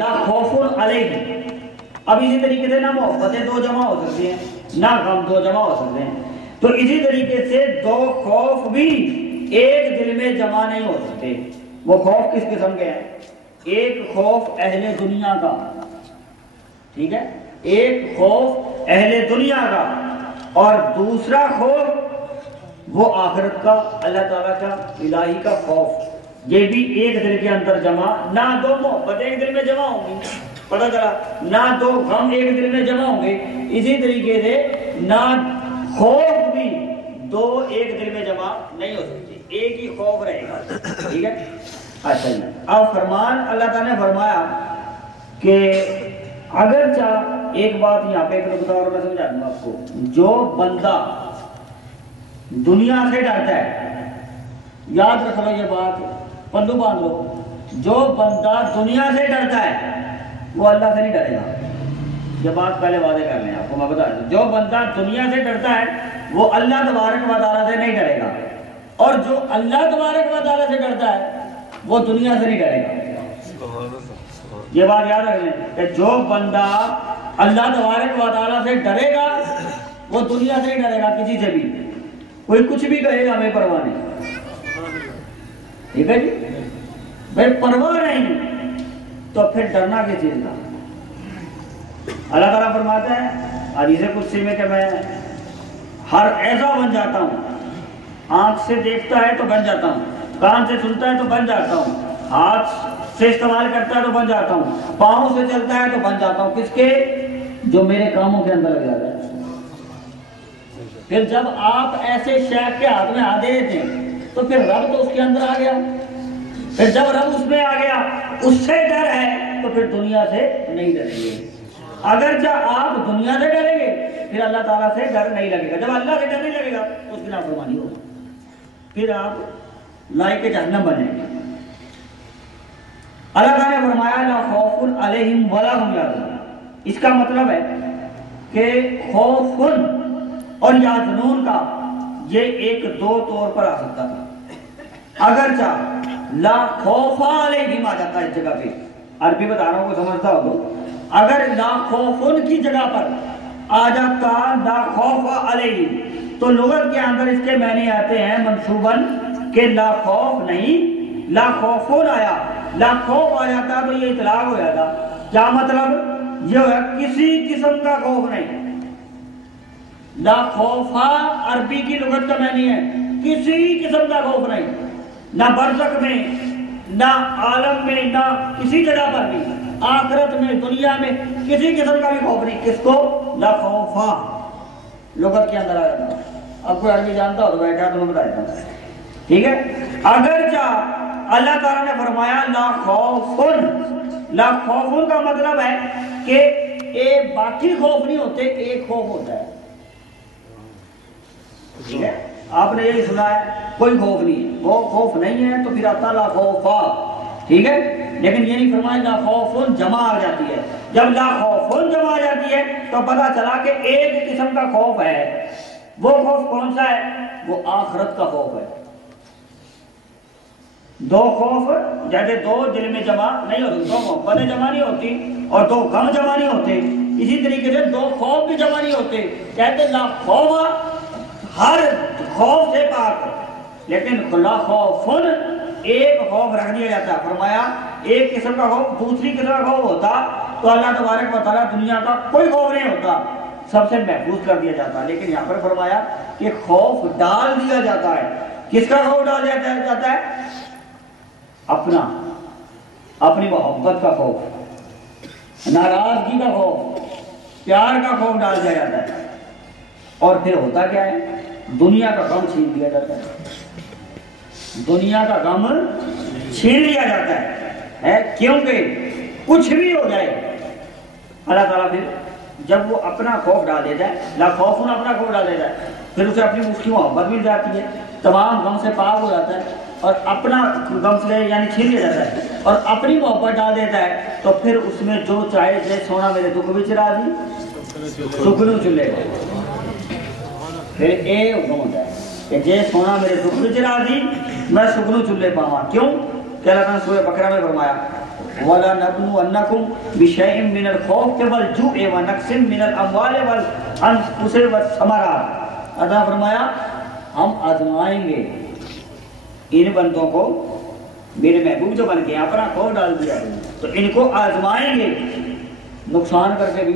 لا خوف علیہ، اب اسی طریقے سے نہ محبتیں دو جمع ہو سکتی ہیں نہ غم دو جمع ہو سکتے ہیں، تو اسی طریقے سے دو خوف بھی ایک دل میں جمع نہیں ہو سکتے۔ وہ خوف کس قسم کے ہیں؟ ایک خوف اہل دنیا کا، ٹھیک ہے، ایک خوف اہل دنیا کا، اور دوسرا خوف وہ آخرت کا، اللہ تعالیٰ کا، الہی کا خوف۔ یہ بھی ایک دل کے اندر جمع، نہ دو محبت ایک دل میں جمع ہوں گی، پتہ چلا، نہ دو غم ایک دل میں جمع ہوں گے، اسی طریقے سے نہ خوف بھی دو ایک دل میں جمع نہیں ہو سکتی، ایک ہی خوف رہے گا، ٹھیک ہے۔ اچھا جی، اب فرمان اللہ تعالیٰ نے فرمایا کہ اگرچہ ایک بات یہاں پہ ایک نقطہ اور میں سمجھا دوں آپ کو، جو بندہ دنیا سے ڈرتا ہے، یاد رکھ لو یہ بات، پلو باندھ لو، جو بندہ دنیا سے ڈرتا ہے وہ اللہ سے نہیں ڈرے گا۔ یہ بات پہلے واضح کر لیں، آپ کو میں بتا دوں، جو بندہ دنیا سے ڈرتا ہے وہ اللہ تبارک و تعالیٰ سے نہیں ڈرے گا، اور جو اللہ تبارک و تعالیٰ سے ڈرتا ہے وہ دنیا سے نہیں ڈرے گا۔ یہ بات یاد رکھ لیں کہ جو بندہ اللہ تبارک و تعالیٰ سے ڈرے گا وہ دنیا سے نہیں ڈرے گا، کسی سے بھی، کوئی کچھ بھی کہے گا ہمیں پرواہ نہیں، ٹھیک ہے جی، بھائی پرواہ نہیں تو پھر ڈرنا کس چیز کا؟ اللہ تعالیٰ فرماتا ہے حدیث قدسی میں کہ میں ہر ایسا بن جاتا ہوں، آنکھ سے دیکھتا ہے تو بن جاتا ہوں، کان سے سنتا ہے تو بن جاتا ہوں، ہاتھ سے استعمال کرتا ہے تو بن جاتا ہوں، پاؤں سے چلتا ہے تو بن جاتا ہوں، کس کے؟ جو میرے کاموں کے اندر لگ جاتا ہے۔ پھر جب آپ ایسے شیخ کے ہاتھ میں ہاتھ دے دیتے ہیں تو پھر رب تو اس کے اندر آ گیا، پھر جب رب اس میں آ گیا، اس سے ڈر ہے تو پھر دنیا سے نہیں ڈریں گے۔ اگرچہ آپ دنیا سے ڈریں گے پھر اللہ تعالیٰ سے ڈر نہیں لگے گا، جب اللہ سے ڈر نہیں لگے گا تو اس کی نافرمانی ہوگی، پھر آپ لائق جہنم بنیں گے۔ اللہ تعالیٰ نے فرمایا لا خوف علیہم ولا هم یحزنون، اس کا مطلب ہے کہ خوف اور یحزنون کا یہ ایک دو طور پر آ سکتا تھا۔ اگرچہ لا خوف علیہم آ جاتا ہے اس جگہ پہ، عربی بتا رہا ہوں کو سمجھتا ہو تو، اگر لا خوف کی جگہ پر آ جاتا لا خوف علیہم تو لغت کے اندر اس کے معنی آتے ہیں منصوباً کہ لا خوف نہیں، لا خوفون آیا، لا خوف آ جاتا تو یہ اطلاق ہو جاتا، کیا مطلب؟ یہ ہے کسی قسم کا خوف نہیں۔ لا خوفا عربی کی لغت کا معنی ہے کسی قسم کا خوف نہیں، نہ برزخ میں، نہ عالم میں، نہ کسی جگہ پر بھی، آخرت میں، دنیا میں کسی قسم کا بھی خوف نہیں۔ کس کو؟ لا خوفا لغت کے اندر آ جاتا۔ اب کوئی عربی جانتا ہو تو بیٹھا تو میں بتا دیتا ہوں، ٹھیک ہے۔ اگرچہ اللہ تعالیٰ نے فرمایا لا خوفن، لا خوفن کا مطلب ہے کہ ایک باقی خوف نہیں ہوتے، ایک خوف ہوتا ہے، ٹھیک ہے۔ آپ نے یہی سنا ہے کوئی خوف نہیں ہے، وہ خوف نہیں ہے تو پھر آتا لا خوفا، ٹھیک ہے، لیکن یہ نہیں فرمایا لا خوفن جمع آ جاتی ہے۔ جب لا خوفن جمع آ جاتی ہے تو پتہ چلا کہ ایک قسم کا خوف ہے، وہ خوف کون سا ہے؟ وہ آخرت کا خوف ہے۔ دو خوف جیسے دو دل میں جمع نہیں ہوتی، دو محبتیں جمع نہیں ہوتی اور دو غم جمع نہیں ہوتے، اسی طریقے سے دو خوف بھی جمع نہیں ہوتے، کہتے لا خوف ہر خوف سے پاک، لیکن لا خوفن ایک خوف رکھ دیا جاتا ہے۔ فرمایا ایک قسم کا خوف دوسری قسم کا خوف ہوتا تو اللہ تبارک و تعالیٰ دنیا کا کوئی خوف نہیں ہوتا، سب سے محفوظ کر دیا جاتا، لیکن یہاں پر فرمایا کہ خوف ڈال دیا جاتا ہے۔ کس کا خوف ڈال دیا جاتا ہے؟ اپنا، اپنی محبت کا خوف، ناراضگی کا خوف، پیار کا خوف ڈال دیا جاتا ہے، اور پھر ہوتا کیا ہے؟ دنیا کا غم چھین دیا جاتا ہے، دنیا کا غم چھین لیا جاتا ہے، کیونکہ کچھ بھی ہو جائے اللہ تعالیٰ پھر جب وہ اپنا خوف ڈال دیتا ہے، لا خوف اپنا خوف ڈال دیتا ہے، پھر اسے اپنی اس کی محبت مل جاتی ہے، تمام غم سے پاک ہو جاتا ہے، اور اپنا غم سے یعنی چھین لیا جاتا ہے اور اپنی محبت ڈال دیتا ہے، تو پھر اس میں جو چاہے جے سونا میرے دکھ بھی چرا دی سکھنو چلے گا، پھر اے حکم ہوتا ہے کہ جے سونا میرے دکھ بھی چرا دی میں سکھنو چلے پاواں۔ کیوں کہ اللہ تعالیٰ نے سورہ بقرہ میں فرمایا وَلَنَبْلُوَنَّكُمْ بِشَيْءٍ مِّنَ الْخَوْفِ وَالْجُوعِ وَنَقْصٍ مِّنَ الْأَمْوَالِ وَالْأَنفُسِ وَالثَّمَرَاتِ۔ اللہ فرمایا ہم آزمائیں گے ان بندوں کو، میرے محبوب جو بن کے اپنا خوف ڈال دیا تو ان کو آزمائیں گے، نقصان کر کے بھی،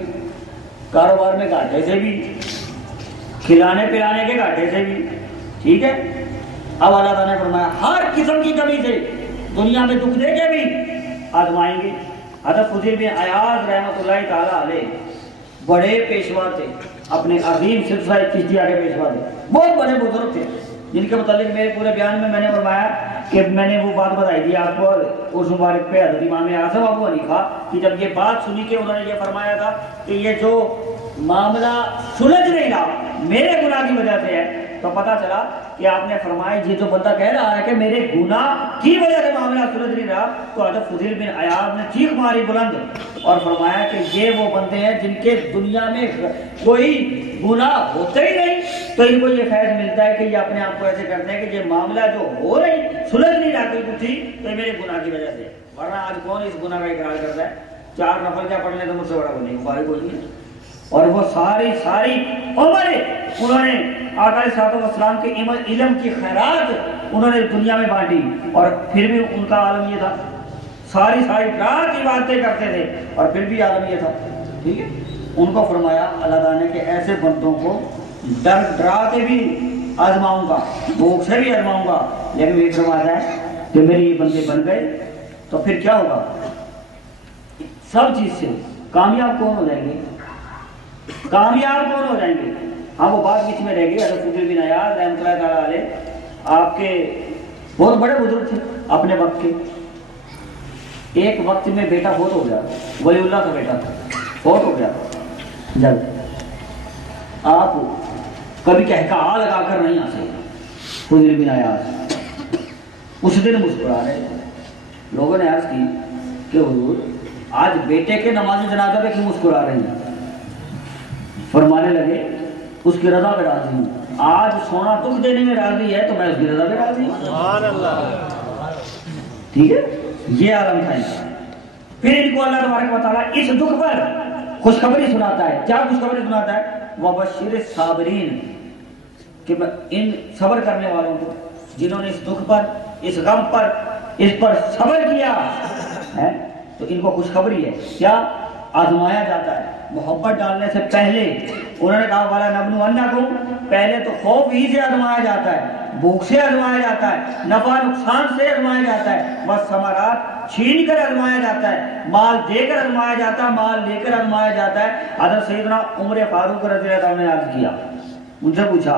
کاروبار میں گھاٹے سے بھی، کھلانے پلانے کے گھاٹے سے بھی، ٹھیک ہے۔ اب اللہ تعالیٰ نے فرمایا ہر قسم کی کمی سے دنیا میں دکھ دے کے بھی آزمائیں گے۔ حضرت فضیل بن عیاض رحمۃ اللہ تعالیٰ علیہ بڑے پیشوا تھے، اپنے عظیم سلسلہ چشتیہ کے پیشوا تھے، بہت بڑے بزرگ تھے، جن کے متعلق میرے پورے بیان میں نے فرمایا کہ میں نے وہ بات بتائی تھی آپ کو اس مبارک پہ حضرت امام اعظم ابو حنیفہ کہ جب یہ بات سنی کہ انہوں نے یہ فرمایا تھا کہ یہ جو معاملہ سلجھ نہیں رہا میرے گناہ کی وجہ سے ہے، تو پتہ چلا کہ آپ نے فرمایا یہ جو بندہ کہہ رہا ہے کہ میرے گناہ کی وجہ سے معاملہ سلجھ نہیں رہا، تو حضرت فضیل بن عیاض نے چیخ ماری بلند اور فرمایا کہ یہ وہ بندے ہیں جن کے دنیا میں کوئی گناہ ہوتے ہی نہیں، تو ان کو یہ فیض ملتا ہے کہ یہ اپنے آپ کو ایسے کرتے ہیں کہ یہ معاملہ جو ہو رہی سلجھ نہیں رہا کوئی کچھ تھی تو یہ میرے گناہ کی وجہ سے، ورنہ آج کون اس گناہ کا اقرار کرتا ہے؟ 4 نفل کیا پڑھ لیں تو مجھ سے بڑا کوئی نہیں، فارغ کوئی نہیں۔ اور وہ ساری عمر انہوں نے آقا علیہ السلام کے علم کی خیرات انہوں نے دنیا میں بانٹی، اور پھر بھی ان کا عالم یہ تھا، ساری رات عبادتیں کرتے تھے اور پھر بھی عالم یہ تھا، ٹھیک ہے۔ ان کو فرمایا اللہ تعالیٰ نے کہ ایسے بندوں کو ڈرا کے بھی آزماؤں گا، بھوک سے بھی آزماؤں گا، لیکن یہ فرماتا ہے کہ میرے یہ بندے بن گئے تو پھر کیا ہوگا؟ سب چیز سے کامیاب کون ہو جائیں گے؟ کامیاب کون ہو جائیں گے؟ ہاں وہ بات بیچ میں رہ گئی۔ حضرت فضیل بن عیاض رحمۃ اللہ تعالیٰ علیہ آپ کے بہت بڑے بزرگ تھے اپنے وقت کے۔ ایک وقت میں بیٹا فوت ہو گیا، ولی اللہ کا بیٹا تھا، فوت ہو گیا جب آپ کبھی کہکہا لگا کر نہیں آ سکتے۔ فضیل بن عیاض اس دن مسکرا رہے، لوگوں نے عرض کی کہ حضور آج بیٹے کے نماز جنازہ پہ کیوں مسکرا رہے ہیں؟ فرمانے لگے اس کی رضا پہ راضی ہوں، آج سونا دکھ دینے میں راضی ہے تو میں اس کی رضا پہ راضی ہوں، سبحان اللہ، ٹھیک ہے۔ یہ عالم تھا۔ پھر ان کو اللہ تبارک و تعالیٰ اس دکھ پر خوشخبری سناتا ہے۔ کیا خوشخبری سناتا ہے؟ وَبَشِّرِ الصَّابِرِينَ، کہ ان صبر کرنے والوں کو جنہوں نے اس دکھ پر، اس غم پر، اس پر صبر کیا ہے تو ان کو خوشخبری ہے۔ کیا؟ آزمایا جاتا ہے محبت ڈالنے سے پہلے۔ انہوں نے کہا وَلَنَبْلُوَنَّكُمْ، پہلے تو خوف ہی سے آزمایا جاتا ہے، بھوک سے آزمایا جاتا ہے، نفع نقصان سے آزمایا جاتا ہے، والثمرات چھین کر آزمایا جاتا ہے، مال دے کر آزمایا جاتا ہے، مال لے کر آزمایا جاتا ہے۔ حضرت سیدنا عمر فاروق رضی اللہ عنہ نے عرض کیا، ان سے پوچھا،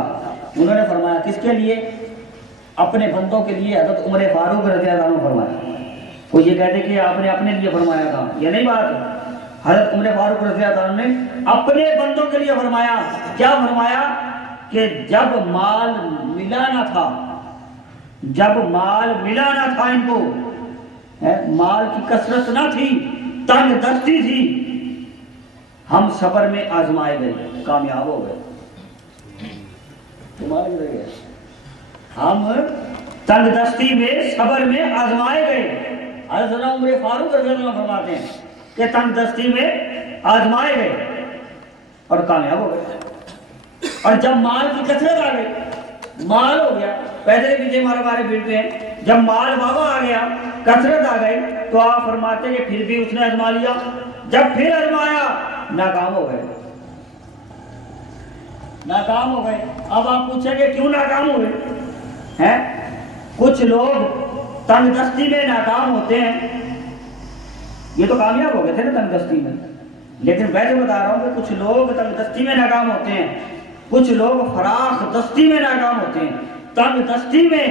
انہوں نے فرمایا کس کے لیے؟ اپنے بندوں کے لیے۔ حضرت عمر فاروق رضی اللہ عنہ فرمایا، وہ یہ کہتے کہ آپ نے اپنے لیے فرمایا تھا، یہ نہیں بات۔ حضرت عمر فاروق رضی اللہ عنہ نے اپنے بندوں کے لیے فرمایا۔ کیا فرمایا؟ کہ جب مال ملا نہ تھا، جب مال ملا نہ تھا، ان کو مال کی کثرت نہ تھی، تنگ دستی تھی، ہم صبر میں آزمائے گئے، کامیاب ہو گئے۔ ہم تنگ دستی میں صبر میں آزمائے گئے۔ حضرت عمر فاروق رضی اللہ عنہ فرماتے ہیں کہ تنگ دستی میں آزمائے گئے اور کامیاب ہو گئے۔ اور جب مال کی کثرت آ گئی، مال ہو گیا، پیسے پیچھے مارے بھیڑتے ہیں، جب مال بابا آ گیا، کثرت آ گئی، تو آپ فرماتے ہیں کہ پھر بھی اس نے آزما لیا، جب پھر آزمایا ناکام ہو گئے، ناکام ہو گئے۔ اب آپ پوچھیں کہ کیوں ناکام ہوئے ہیں؟ کچھ لوگ تنگ دستی میں ناکام ہوتے ہیں، یہ تو کامیاب ہو گئے تھے نا تنگ دستی میں، لیکن ویسے بتا رہا ہوں کہ کچھ لوگ تنگ دستی میں ناکام ہوتے ہیں، کچھ لوگ فراخ دستی میں ناکام ہوتے ہیں۔ تنگ دستی میں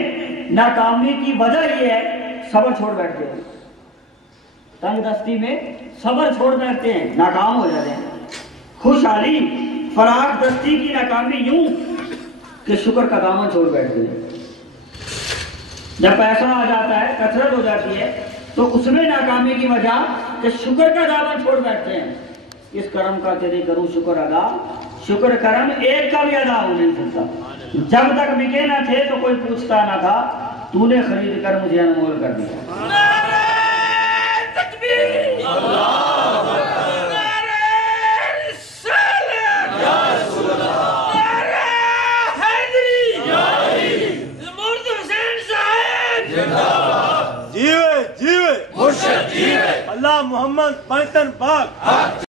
ناکامی کی وجہ یہ ہے صبر چھوڑ بیٹھتے ہیں، تنگ دستی میں صبر چھوڑ بیٹھتے ہیں، ناکام ہو جاتے ہیں۔ خوشحالی فراخ دستی کی ناکامی یوں کہ شکر کا دامن چھوڑ بیٹھتے ہیں۔ جب پیسہ آ جاتا ہے، کثرت ہو جاتی ہے، تو اس میں ناکامی کی وجہ کہ شکر کا دامن چھوڑ بیٹھتے ہیں۔ اس کرم کا تیرے کروں شکر ادا، شکر کرم ایک کا بھی ادا ہو نہیں سکتا۔ جب تک بکے نہ تھے تو کوئی پوچھتا نہ تھا، تو نے خرید کر مجھے انمول کر دیا۔ جیوے جیوے مرشد جیوے اللہ محمد پنجتن پاک